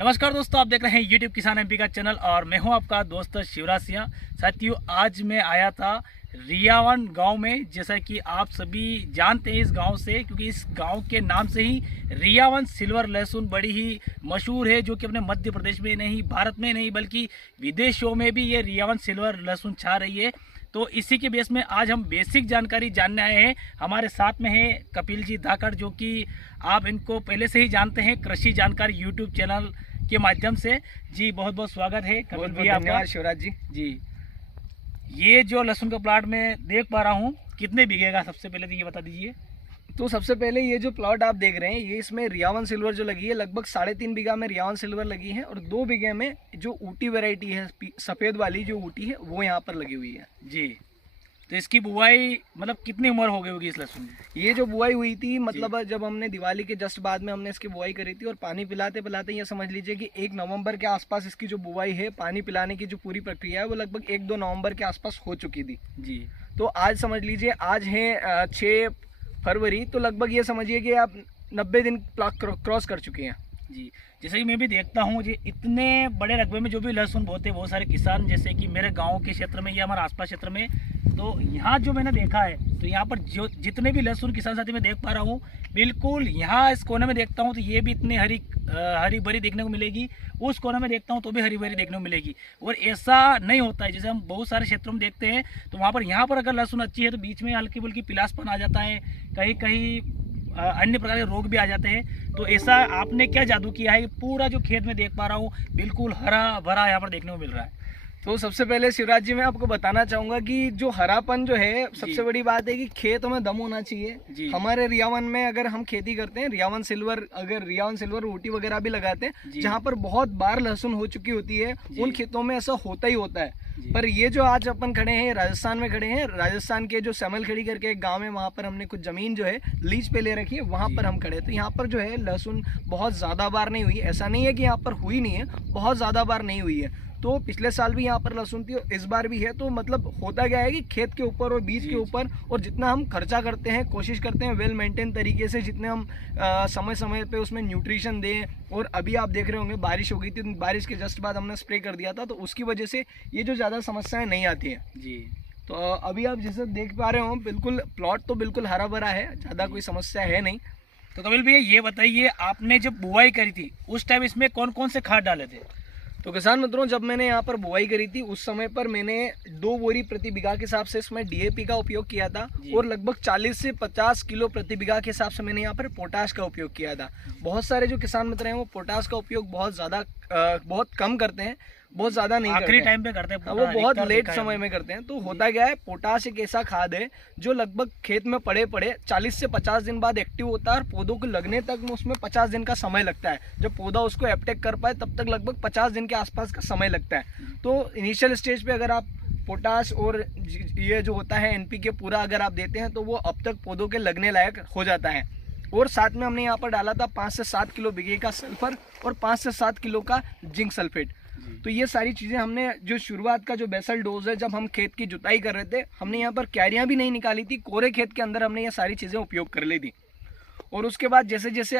नमस्कार दोस्तों, आप देख रहे हैं यूट्यूब किसान एमपी का चैनल और मैं हूं आपका दोस्त शिवराज सिंह। साथियों, आज मैं आया था रियावन गांव में। जैसा कि आप सभी जानते हैं इस गांव से, क्योंकि इस गांव के नाम से ही रियावन सिल्वर लहसुन बड़ी ही मशहूर है, जो कि अपने मध्य प्रदेश में नहीं, भारत में नहीं, बल्कि विदेशों में भी ये रियावन सिल्वर लहसुन छा रही है। तो इसी के बेस में आज हम बेसिक जानकारी जानने आए हैं। हमारे साथ में है कपिल जी धाकड़, जो कि आप इनको पहले से ही जानते हैं कृषि जानकारी यूट्यूब चैनल के माध्यम से। जी बहुत बहुत स्वागत है कपिल भैया, धन्यवाद शिवराज जी। जी, ये जो लहसुन का प्लाट में देख पा रहा हूँ, कितने बीघे का, सबसे पहले तो ये बता दीजिए। तो सबसे पहले ये जो प्लॉट आप देख रहे हैं, ये इसमें रियावन सिल्वर जो लगी है, लगभग 3.5 बीघा में रियावन सिल्वर लगी है और 2 बीघे में जो ऊटी वैरायटी है, सफ़ेद वाली जो ऊटी है, वो यहाँ पर लगी हुई है। जी, तो इसकी बुआई मतलब कितनी उम्र हो गई होगी इस लहसुन की? ये जो बुआई हुई थी, मतलब जब हमने दिवाली के जस्ट बाद में हमने इसकी बुआई करी थी और पानी पिलाते पिलाते ये समझ लीजिए कि 1 नवंबर के आसपास इसकी जो बुआई है, पानी पिलाने की जो पूरी प्रक्रिया है, वो लगभग 1-2 नवंबर के आसपास हो चुकी थी। जी, तो आज समझ लीजिए, आज है 6 फरवरी, तो लगभग ये समझिए कि आप 90 दिन क्रॉस कर चुके हैं। जी, जैसे कि मैं भी देखता हूँ, जी इतने बड़े रकबे में जो भी लहसुन बोते हैं बहुत सारे किसान, जैसे कि मेरे गांव के क्षेत्र में या हमारे आसपास क्षेत्र में, तो यहाँ जो मैंने देखा है, तो यहाँ पर जो जितने भी लहसुन किसान साथी मैं देख पा रहा हूँ, बिल्कुल यहाँ इस कोने में देखता हूँ तो ये भी इतनी हरी भरी देखने को मिलेगी, उस कोने में देखता हूँ तो भी हरी भरी देखने को मिलेगी। और ऐसा नहीं होता है, जैसे हम बहुत सारे क्षेत्रों में देखते हैं, तो वहाँ पर यहाँ पर अगर लहसुन अच्छी है तो बीच में हल्की फुल्की पिलासपन आ जाता है, कहीं कहीं अन्य प्रकार के रोग भी आ जाते हैं। तो ऐसा आपने क्या जादू किया है? पूरा जो खेत में देख पा रहा हूँ बिल्कुल हरा भरा यहाँ पर देखने को मिल रहा है। तो सबसे पहले शिवराज जी, मैं आपको बताना चाहूंगा कि जो हरापन जो है, सबसे बड़ी बात है कि खेत में दम होना चाहिए। हमारे रियावन में अगर हम खेती करते हैं, रियावन सिल्वर ऊटी वगैरह भी लगाते हैं, जहाँ पर बहुत बार लहसुन हो चुकी होती है, उन खेतों में ऐसा होता ही होता है। पर ये जो आज अपन खड़े हैं, राजस्थान में खड़े हैं, राजस्थान के जो सेमलखेड़ी करके एक गांव है, वहाँ पर हमने कुछ जमीन जो है लीज पे ले रखी है, वहाँ पर हम खड़े। तो यहाँ पर जो है लहसुन बहुत ज़्यादा बार नहीं हुई। ऐसा नहीं है कि यहाँ पर हुई नहीं है, बहुत ज़्यादा बार नहीं हुई है। तो पिछले साल भी यहाँ पर लहसुन थी और इस बार भी है। तो मतलब होता क्या है कि खेत के ऊपर और बीज के ऊपर, और जितना हम खर्चा करते हैं, कोशिश करते हैं वेल मेंटेन तरीके से, जितने हम समय समय पे उसमें न्यूट्रिशन दें। और अभी आप देख रहे होंगे बारिश हो गई थी, बारिश के जस्ट बाद हमने स्प्रे कर दिया था, तो उसकी वजह से ये जो ज़्यादा समस्याएं नहीं आती हैं। जी, तो अभी आप जैसे देख पा रहे हो, बिल्कुल प्लॉट तो बिल्कुल हरा भरा है, ज़्यादा कोई समस्या है नहीं। तो कपिल भैया ये बताइए, आपने जब बुआई करी थी उस टाइम इसमें कौन कौन से खाद डाले थे? तो किसान मित्रों, जब मैंने यहाँ पर बुआई करी थी, उस समय पर मैंने 2 बोरी प्रति बीघा के हिसाब से इसमें डीएपी का उपयोग किया था और लगभग 40 से 50 किलो प्रति बीघा के हिसाब से मैंने यहाँ पर पोटाश का उपयोग किया था। बहुत सारे जो किसान मित्र हैं वो पोटाश का उपयोग बहुत कम करते हैं, बहुत ज़्यादा नहीं करते, आखिरी टाइम पे करते हैं, वो बहुत लेट समय में करते हैं। तो होता क्या है, पोटाश एक ऐसा खाद है जो लगभग खेत में पड़े 40 से 50 दिन बाद एक्टिव होता है और पौधों को लगने तक में उसमें 50 दिन का समय लगता है। जब पौधा उसको एपटेक कर पाए तब तक लगभग 50 दिन के आसपास का समय लगता है। तो इनिशियल स्टेज पे अगर आप पोटाश और ये जो होता है एनपीके पूरा अगर आप देते हैं, तो वो अब तक पौधों के लगने लायक हो जाता है। और साथ में हमने यहाँ पर डाला था 5 से 7 किलो बीघे का सल्फर और 5 से 7 किलो का जिंक सल्फेट। तो ये सारी चीज़ें हमने, जो शुरुआत का जो बेसल डोज है, जब हम खेत की जुताई कर रहे थे, हमने यहाँ पर क्यारियाँ भी नहीं निकाली थी, कोरे खेत के अंदर हमने ये सारी चीज़ें उपयोग कर ली थी। और उसके बाद जैसे जैसे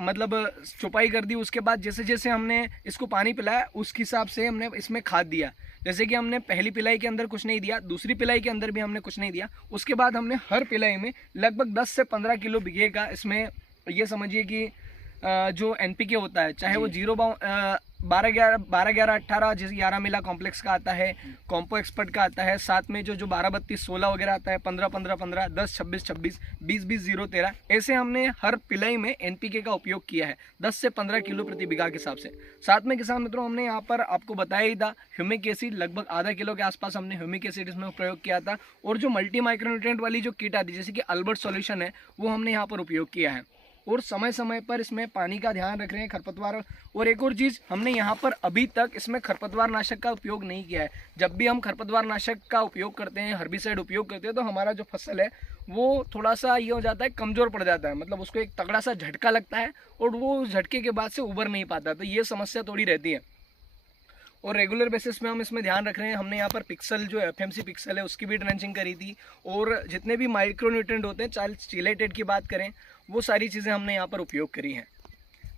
मतलब चुपाई कर दी, उसके बाद जैसे जैसे हमने इसको पानी पिलाया, उस हिसाब से हमने इसमें खाद दिया। जैसे कि हमने पहली पिलाई के अंदर कुछ नहीं दिया, दूसरी पिलाई के अंदर भी हमने कुछ नहीं दिया, उसके बाद हमने हर पिलाई में लगभग 10 से 15 किलो बीघे का, इसमें ये समझिए कि जो एनपीके होता है, चाहे वो 12-11-18 जैसे 11 मिला कॉम्प्लेक्स का आता है, कॉम्पो एक्सपर्ट का आता है, साथ में जो 12-32-16 वगैरह आता है, 15-15-15, 10-26-26, 20-20-0-13, ऐसे हमने हर पिलाई में एनपीके का उपयोग किया है 10 से 15 किलो प्रति बीघा के हिसाब से। साथ में किसान मित्रों, हमने यहाँ पर आपको बताया ही था, ह्यूमिक एसिड लगभग आधा किलो के आसपास हमने ह्यूमिक एसिड इसमें प्रयोग किया था। और जो मल्टी माइक्रोन्यूट्रिएंट वाली जो किट आती है, जैसे कि अल्बर्ट सॉल्यूशन है, वो हमने यहाँ पर उपयोग किया है। और समय समय पर इसमें पानी का ध्यान रख रहे हैं, खरपतवार। और एक और चीज़, हमने यहाँ पर अभी तक इसमें खरपतवार नाशक का उपयोग नहीं किया है। जब भी हम खरपतवार नाशक का उपयोग करते हैं, हर्बिसाइड उपयोग करते हैं, तो हमारा जो फसल है वो थोड़ा सा ये हो जाता है, कमज़ोर पड़ जाता है, मतलब उसको एक तगड़ा सा झटका लगता है और वो झटके के बाद से उबर नहीं पाता। तो ये समस्या थोड़ी रहती है। और रेगुलर बेसिस में हम इसमें ध्यान रख रहे हैं। हमने यहाँ पर पिक्सल, जो एफएमसी पिक्सल है, उसकी भी ड्रेंचिंग करी थी। और जितने भी माइक्रोन्यूट्रिएंट होते हैं, चाहे चिलेटेड की बात करें, वो सारी चीज़ें हमने यहाँ पर उपयोग करी हैं।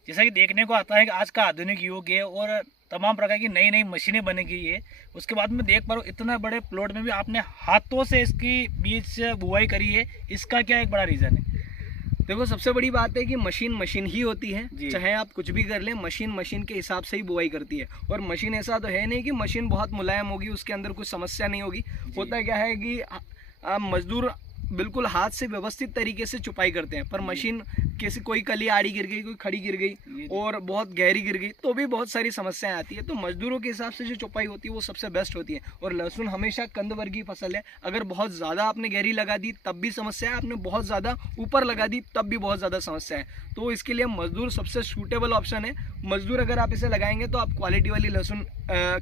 जैसा कि देखने को आता है कि आज का आधुनिक युग है और तमाम प्रकार की नई नई मशीनें बन गई है। उसके बाद में देख पा रहा हूँ इतना बड़े प्लॉट में भी आपने हाथों से इसकी बीज बुआई करी है, इसका क्या एक बड़ा रीज़न है? देखो, सबसे बड़ी बात है कि मशीन मशीन ही होती है, जी। चाहे आप कुछ भी कर लें, मशीन मशीन के हिसाब से ही बुआई करती है। और मशीन ऐसा तो है नहीं कि मशीन बहुत मुलायम होगी, उसके अंदर कुछ समस्या नहीं होगी। होता क्या है कि मजदूर बिल्कुल हाथ से व्यवस्थित तरीके से चुपाई करते हैं, पर मशीन किसी कोई कली आड़ी गिर गई, कोई खड़ी गिर गई और बहुत गहरी गिर गई तो भी बहुत सारी समस्याएं आती है। तो मजदूरों के हिसाब से जो चुपाई होती है वो सबसे बेस्ट होती है। और लहसुन हमेशा कंद वर्गीय फसल है, अगर बहुत ज़्यादा आपने गहरी लगा दी तब भी समस्या है, आपने बहुत ज़्यादा ऊपर लगा दी तब भी बहुत ज़्यादा समस्या है। तो इसके लिए मजदूर सबसे सूटेबल ऑप्शन है। मजदूर अगर आप इसे लगाएंगे तो आप क्वालिटी वाली लहसुन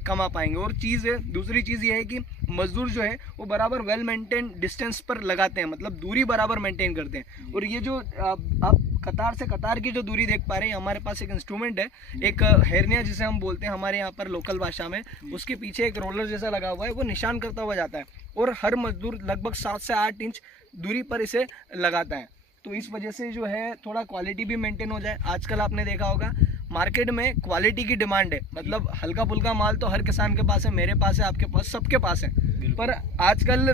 कमा पाएंगे। और दूसरी चीज़ ये है कि मजदूर जो है वो बराबर वेल मेंटेन डिस्टेंस पर लगाते हैं, मतलब दूरी बराबर मेंटेन करते हैं। और ये जो आप कतार से कतार की जो दूरी देख पा रहे हैं, हमारे पास एक इंस्ट्रूमेंट है, एक हेरनिया जिसे हम बोलते हैं हमारे यहाँ पर लोकल भाषा में, उसके पीछे एक रोलर जैसा लगा हुआ है, वो निशान करता हुआ जाता है और हर मजदूर लगभग 7 से 8 इंच दूरी पर इसे लगाता है। तो इस वजह से जो है थोड़ा क्वालिटी भी मेंटेन हो जाए। आजकल आपने देखा होगा मार्केट में क्वालिटी की डिमांड है, मतलब हल्का फुल्का माल तो हर किसान के पास है, मेरे पास है, आपके पास, सबके पास है, पर आजकल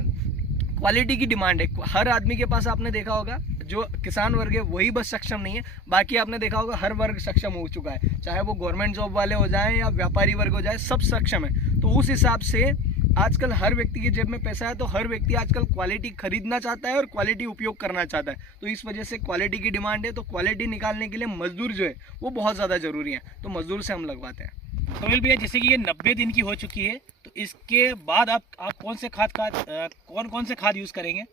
क्वालिटी की डिमांड है हर आदमी के पास। आपने देखा होगा जो किसान वर्ग है वही बस सक्षम नहीं है, बाकी आपने देखा होगा हर वर्ग सक्षम हो चुका है, चाहे वो गवर्नमेंट जॉब वाले हो जाएं या व्यापारी वर्ग हो जाए, सब सक्षम है। तो उस हिसाब से आजकल हर व्यक्ति की जेब में पैसा है, तो हर व्यक्ति आजकल क्वालिटी खरीदना चाहता है और क्वालिटी उपयोग करना चाहता है। तो इस वजह से क्वालिटी की डिमांड है, तो क्वालिटी निकालने के लिए मजदूर जो है वो बहुत ज़्यादा ज़रूरी है, तो मजदूर से हम लगवाते हैं। कपिल भैया, जैसे कि ये 90 दिन की हो चुकी है, तो इसके बाद आप कौन कौन से खाद यूज़ करेंगे?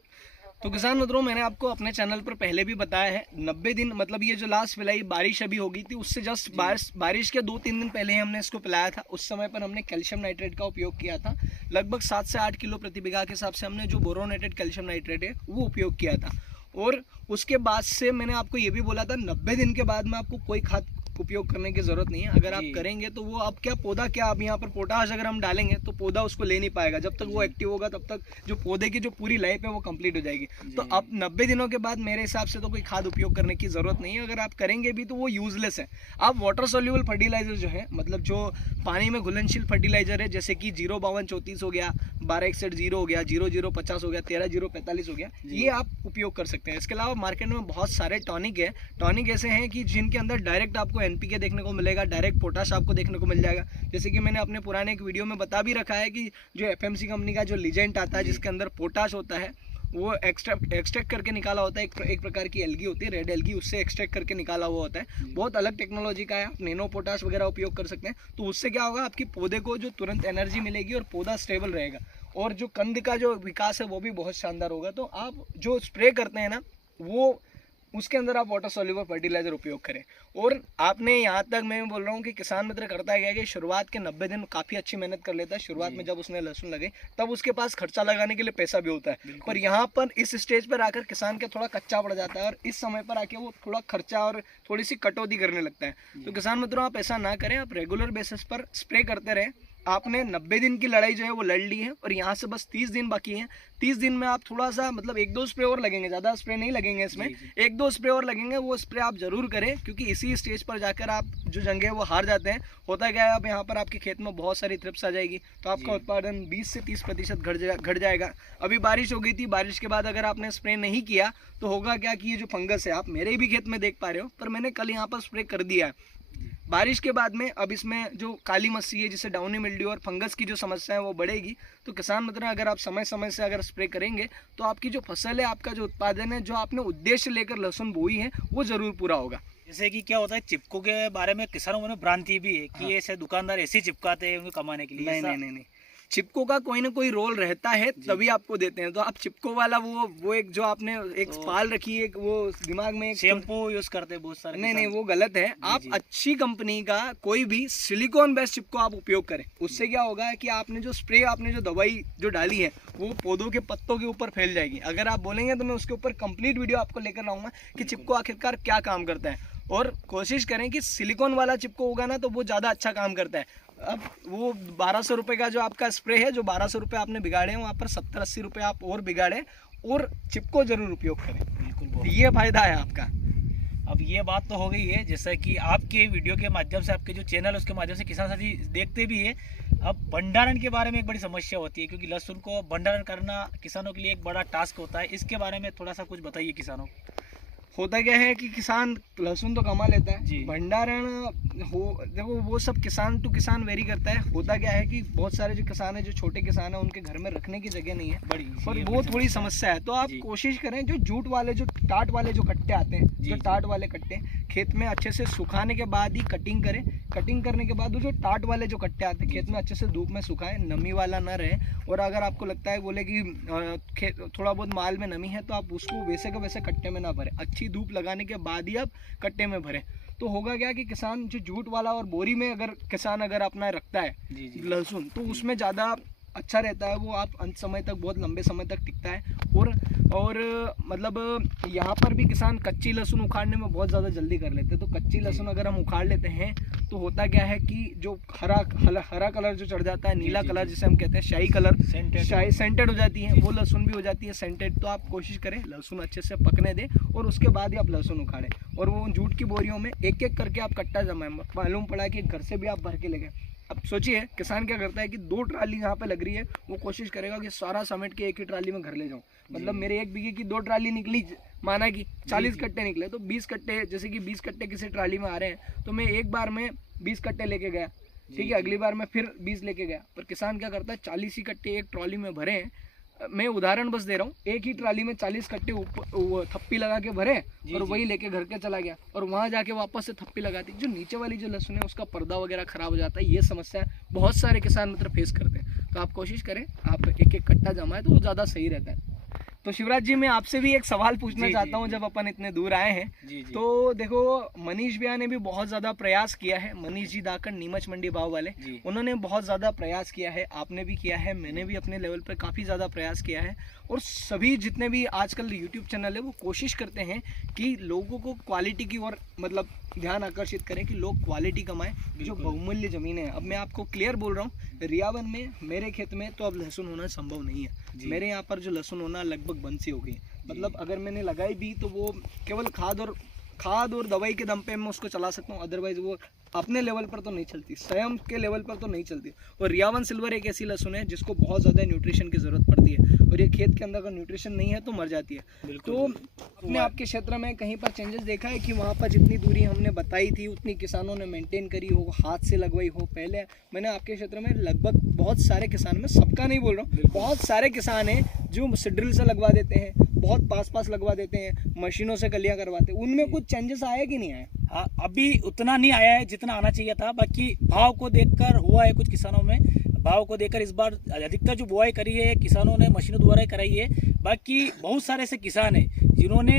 तो किसान मित्रों, मैंने आपको अपने चैनल पर पहले भी बताया है, 90 दिन मतलब ये जो लास्ट पिलाई बारिश अभी हो गई थी, उससे जस्ट बारिश के 2-3 दिन पहले ही हमने इसको पिलाया था। उस समय पर हमने कैल्शियम नाइट्रेट का उपयोग किया था, लगभग 7 से 8 किलो प्रति बीघा के हिसाब से हमने जो बोरोनेटेड कैल्शियम नाइट्रेट है वो उपयोग किया था। और उसके बाद से मैंने आपको ये भी बोला था 90 दिन के बाद में आपको कोई खाद उपयोग करने की जरूरत नहीं है। अगर आप करेंगे तो वो आप पौधा अब यहाँ पर पोटाश अगर हम डालेंगे तो पौधा उसको ले नहीं पाएगा, जब तक वो एक्टिव होगा तब तक जो पौधे की जो पूरी लाइफ है वो कंप्लीट हो जाएगी। तो अब 90 दिनों के बाद मेरे हिसाब से तो कोई खाद उपयोग करने की जरूरत नहीं है। अगर आप करेंगे भी तो वो यूजलेस है। आप वाटर सोल्यूबल फर्टिलाइजर जो है, मतलब जो पानी में घुलनशील फर्टिलाइजर है, जैसे कि 05234 हो गया, 1261 हो गया, 0050 हो गया, 13045 हो गया, ये आप उपयोग कर सकते हैं। इसके अलावा मार्केट में बहुत सारे टॉनिक है। टॉनिक ऐसे हैं कि जिनके अंदर डायरेक्ट आपको एनपीके देखने को मिलेगा, डायरेक्ट पोटाश आपको देखने को मिल जाएगा। जैसे कि मैंने अपने पुराने एक वीडियो में बता भी रखा है कि जो एफएमसी कंपनी का जो लीजेंट आता है जिसके अंदर पोटाश होता है, वो एक्सट्रैक्ट करके निकाला होता है, एक प्रकार की एल्गी होती है, रेड एल्गी, उससे एक्सट्रैक्ट करके निकाला हुआ होता है। बहुत अलग टेक्नोलॉजी का है, आप नैनो पोटाश वगैरह उपयोग कर सकते हैं। तो उससे क्या होगा, आपकी पौधे को जो तुरंत एनर्जी मिलेगी और पौधा स्टेबल रहेगा, और जो कंद का जो विकास है वो भी बहुत शानदार होगा। तो आप जो स्प्रे करते हैं ना, वो उसके अंदर आप वाटर सोल्यूबल फर्टिलाइजर उपयोग करें। और आपने यहाँ तक, मैं बोल रहा हूँ कि किसान मित्र करता है कि शुरुआत के 90 दिन काफ़ी अच्छी मेहनत कर लेता है। शुरुआत में जब उसने लहसुन लगे तब उसके पास खर्चा लगाने के लिए पैसा भी होता है, पर यहाँ पर इस स्टेज पर आकर किसान के थोड़ा कच्चा पड़ जाता है और इस समय पर आके वो थोड़ा खर्चा और थोड़ी सी कटौती करने लगता है। तो किसान मित्रों, आप ऐसा ना करें, आप रेगुलर बेसिस पर स्प्रे करते रहें। आपने 90 दिन की लड़ाई जो है वो लड़ ली है और यहाँ से बस 30 दिन बाकी हैं। 30 दिन में आप थोड़ा सा, मतलब 1-2 स्प्रे और लगेंगे, ज़्यादा स्प्रे नहीं लगेंगे इसमें, 1-2 स्प्रे और लगेंगे। वो स्प्रे आप जरूर करें, क्योंकि इसी स्टेज पर जाकर आप जो जंग है वो हार जाते हैं। होता क्या है, अब यहाँ पर आपके खेत में बहुत सारी थ्रिप्स आ जाएगी, तो आपका उत्पादन 20 से 30% घट जाएगा। अभी बारिश हो गई थी, बारिश के बाद अगर आपने स्प्रे नहीं किया तो होगा क्या कि ये जो फंगस है, आप मेरे भी खेत में देख पा रहे हो, पर मैंने कल यहाँ पर स्प्रे कर दिया है। बारिश के बाद में अब इसमें जो काली मस्सी है, जिससे डाउनी मिल्ड्यू और फंगस की जो समस्या है वो बढ़ेगी। तो किसान मित्र, अगर आप समय समय से अगर स्प्रे करेंगे तो आपकी जो फसल है, आपका जो उत्पादन है, जो आपने उद्देश्य लेकर लहसुन बोई है, वो जरूर पूरा होगा। जैसे कि क्या होता है, चिपको के बारे में किसानों में भ्रांति भी है कि ऐसे दुकानदार ऐसे चिपकाते हैं उनको कमाने के लिए। नहीं, चिपको का कोई ना कोई रोल रहता है, तभी आपको देते हैं। तो आप चिपको वाला वो एक जो आपने एक पाल रखी है, वो दिमाग में शैम्पू यूज करते हैं बहुत सारे। नहीं, वो गलत है। आप अच्छी कंपनी का कोई भी सिलिकॉन बेस्ड चिपको आप उपयोग करें। उससे क्या होगा कि आपने जो स्प्रे, आपने जो दवाई जो डाली है, वो पौधों के पत्तों के ऊपर फैल जाएगी। अगर आप बोलेंगे तो मैं उसके ऊपर कंप्लीट वीडियो आपको लेकर आऊंगा कि चिपको आखिरकार क्या काम करता है। और कोशिश करें कि सिलिकॉन वाला चिपको होगा ना, तो वो ज़्यादा अच्छा काम करता है। अब वो 1200 रुपये का जो आपका स्प्रे है, जो 1200 रुपये आपने बिगाड़े हैं, वहाँ पर 70-80 रुपये आप और बिगाड़ें और चिपको जरूर उपयोग करें। बिल्कुल, ये फायदा है आपका। अब ये बात तो हो गई है, जैसा कि आपके वीडियो के माध्यम से, आपके जो चैनल है उसके माध्यम से किसान साथी देखते भी है। अब भंडारण के बारे में एक बड़ी समस्या होती है, क्योंकि लहसुन को भंडारण करना किसानों के लिए एक बड़ा टास्क होता है। इसके बारे में थोड़ा सा कुछ बताइए किसानों को। होता क्या है कि किसान लहसुन तो कमा लेता जी। है, भंडारण हो देखो वो सब किसान टू किसान वेरी करता है। होता क्या है कि बहुत सारे जो किसान है, जो छोटे किसान है, उनके घर में रखने की जगह नहीं है बड़ी और ये वो बड़ी थोड़ी समस्या समस्या है। तो आप जी। कोशिश करें, जो जूट वाले, जो टाट वाले जो कट्टे आते हैं, जी, जो जी। टाट वाले कट्टे खेत में अच्छे से सुखाने के बाद ही कटिंग करें। कटिंग करने के बाद वो जो टाट वाले जो कट्टे आते हैं, खेत में अच्छे से धूप में सुखाएं, नमी वाला ना रहे। और अगर आपको लगता है बोले कि थोड़ा बहुत माल में नमी है, तो आप उसको वैसे का वैसे कट्टे में ना भरें, अच्छी धूप लगाने के बाद ही आप कट्टे में भरें। तो होगा क्या कि किसान जो जूट वाला और बोरी में अगर किसान अगर अपना रखता है जी, जी। लहसुन, तो उसमें ज़्यादा अच्छा रहता है। वो आप अंत समय तक, बहुत लंबे समय तक टिकता है। और मतलब यहाँ पर भी किसान कच्ची लहसुन उखाड़ने में बहुत ज़्यादा जल्दी कर लेते हैं। तो कच्ची लहसुन अगर हम उखाड़ लेते हैं तो होता क्या है कि जो हरा कलर जो चढ़ जाता है, नीला कलर जिसे हम कहते हैं शाही कलर, शाही सेंटेड हो जाती है, वो लहसुन भी हो जाती है सेंटेड। तो आप कोशिश करें लहसुन अच्छे से पकने दें और उसके बाद ही आप लहसुन उखाड़ें। और वो जूट की बोरियों में एक एक करके आप कट्टा जमाएं। मालूम पड़ा कि घर से भी आप भर के ले गए। अब सोचिए किसान क्या करता है कि 2 ट्राली यहाँ पे लग रही है, वो कोशिश करेगा कि सारा समेट के एक ही ट्राली में घर ले जाऊँ। मतलब मेरे 1 बीघे की 2 ट्राली निकली, माना कि 40 कट्टे निकले, तो 20 कट्टे, जैसे कि 20 कट्टे किसी ट्राली में आ रहे हैं, तो मैं एक बार में 20 कट्टे लेके गया, ठीक है, अगली बार मैं फिर 20 लेके गया। पर किसान क्या करता है, 40 ही कट्टे एक ट्रॉली में भरे हैं। मैं उदाहरण बस दे रहा हूँ, एक ही ट्राली में 40 कट्टे थप्पी लगा के भरे और वही लेके घर के चला गया और वहाँ जाके वापस से थप्पी लगाती। जो नीचे वाली जो लहसुन है उसका पर्दा वगैरह खराब हो जाता है। ये समस्या बहुत सारे किसान मित्र फेस करते हैं। तो आप कोशिश करें, आप एक एक कट्टा जमाएं तो वो ज़्यादा सही रहता है। तो शिवराज जी, मैं आपसे भी एक सवाल पूछना चाहता हूँ। जब अपन इतने दूर आए हैं तो देखो, मनीष भैया ने भी बहुत ज़्यादा प्रयास किया है। मनीष जी दाकड़, नीमच मंडी भाव वाले, उन्होंने बहुत ज़्यादा प्रयास किया है, आपने भी किया है, मैंने भी अपने लेवल पर काफ़ी ज़्यादा प्रयास किया है। और सभी जितने भी आजकल यूट्यूब चैनल है वो कोशिश करते हैं कि लोगों को क्वालिटी की ओर मतलब ध्यान आकर्षित करें, कि लोग क्वालिटी कमाएं। जो बहुमूल्य ज़मीनें हैं, अब मैं आपको क्लियर बोल रहा हूँ, रियावन में मेरे खेत में तो अब लहसुन होना संभव नहीं है। मेरे यहाँ पर जो लहसुन होना लगभग बंद सी हो गई। मतलब अगर मैंने लगाई भी तो वो केवल खाद और दवाई के दम पे मैं उसको चला सकता हूँ, अदरवाइज वो अपने लेवल पर तो नहीं चलती, स्वयं के लेवल पर तो नहीं चलती। और रियावन सिल्वर एक ऐसी लहसुन है जिसको बहुत ज़्यादा न्यूट्रिशन की ज़रूरत पड़ती है, और ये खेत के अंदर का न्यूट्रिशन नहीं है तो मर जाती है। तो अपने आपके क्षेत्र में कहीं पर चेंजेस देखा है कि वहाँ पर जितनी दूरी हमने बताई थी उतनी किसानों ने मेंटेन करी हो, हाथ से लगवाई हो? पहले मैंने आपके क्षेत्र में लगभग बहुत सारे किसान, मैं सबका नहीं बोल रहा हूँ, बहुत सारे किसान हैं जो ड्रिल से लगवा देते हैं, बहुत पास लगवा देते हैं, मशीनों से कलियाँ करवाते हैं। उनमें कुछ चेंजेस आया कि नहीं आया? हाँ, अभी उतना नहीं आया है जितना आना चाहिए था। बाकी भाव को देखकर हुआ है कुछ किसानों में, भाव को देखकर इस बार अधिकतर जो बुआई करी है किसानों ने मशीनों द्वारा ही कराई है। बाकी बहुत सारे ऐसे किसान हैं जिन्होंने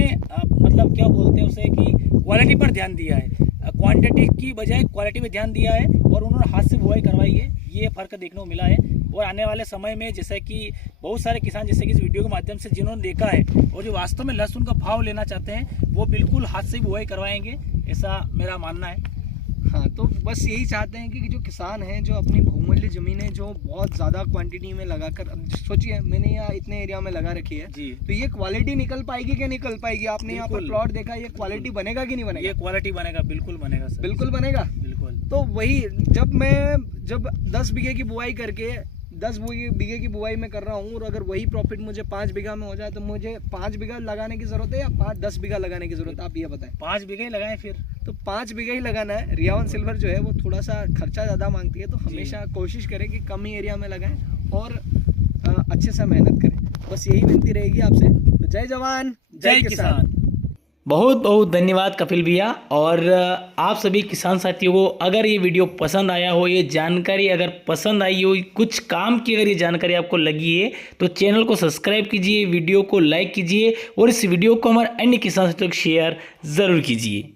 मतलब क्या बोलते हैं उसे, कि क्वालिटी पर ध्यान दिया है, क्वांटिटी की बजाय क्वालिटी पे ध्यान दिया है और उन्होंने हाथ से बुआई करवाई है। ये फ़र्क देखने को मिला है। और आने वाले समय में जैसे कि बहुत सारे किसान, जैसे कि इस वीडियो के माध्यम से जिन्होंने देखा है और जो वास्तव में लहसुन का भाव लेना चाहते हैं, वो बिल्कुल हाथ से बुआई करवाएंगे, ऐसा मेरा मानना है। हाँ, तो बस यही चाहते हैं कि जो किसान हैं, जो अपनी बहुमूल्य ज़मीनें जो बहुत ज़्यादा क्वांटिटी में लगाकर, अब सोचिए मैंने यहाँ इतने एरिया में लगा रखी है जी, तो ये क्वालिटी निकल पाएगी कि निकल पाएगी? आपने यहाँ पर प्लॉट देखा, ये क्वालिटी बनेगा कि नहीं बनेगा? ये क्वालिटी बनेगा, बिल्कुल बनेगा सर, बिल्कुल बनेगा, बिल्कुल। तो वही जब 10 बीघे की बुआई करके 10 बीघे की बुआई में कर रहा हूँ, और अगर वही प्रॉफिट मुझे 5 बीघा में हो जाए, तो मुझे 5 बीघा लगाने की जरूरत है या 10 बीघा लगाने की जरूरत है? आप ये बताएं। 5 बीघे ही लगाएं फिर। तो 5 बीघा ही लगाना है। रियावन सिल्वर जो है वो थोड़ा सा खर्चा ज़्यादा मांगती है, तो हमेशा कोशिश करें कि कम ही एरिया में लगाएं और अच्छे से मेहनत करें। बस यही विनती रहेगी आपसे। तो जय जवान जय किसान। बहुत बहुत धन्यवाद कपिल भैया। और आप सभी किसान साथियों को अगर ये वीडियो पसंद आया हो, ये जानकारी अगर पसंद आई हो, कुछ काम की अगर ये जानकारी आपको लगी है, तो चैनल को सब्सक्राइब कीजिए, वीडियो को लाइक कीजिए और इस वीडियो को हमारे अन्य किसान साथियों को शेयर ज़रूर कीजिए।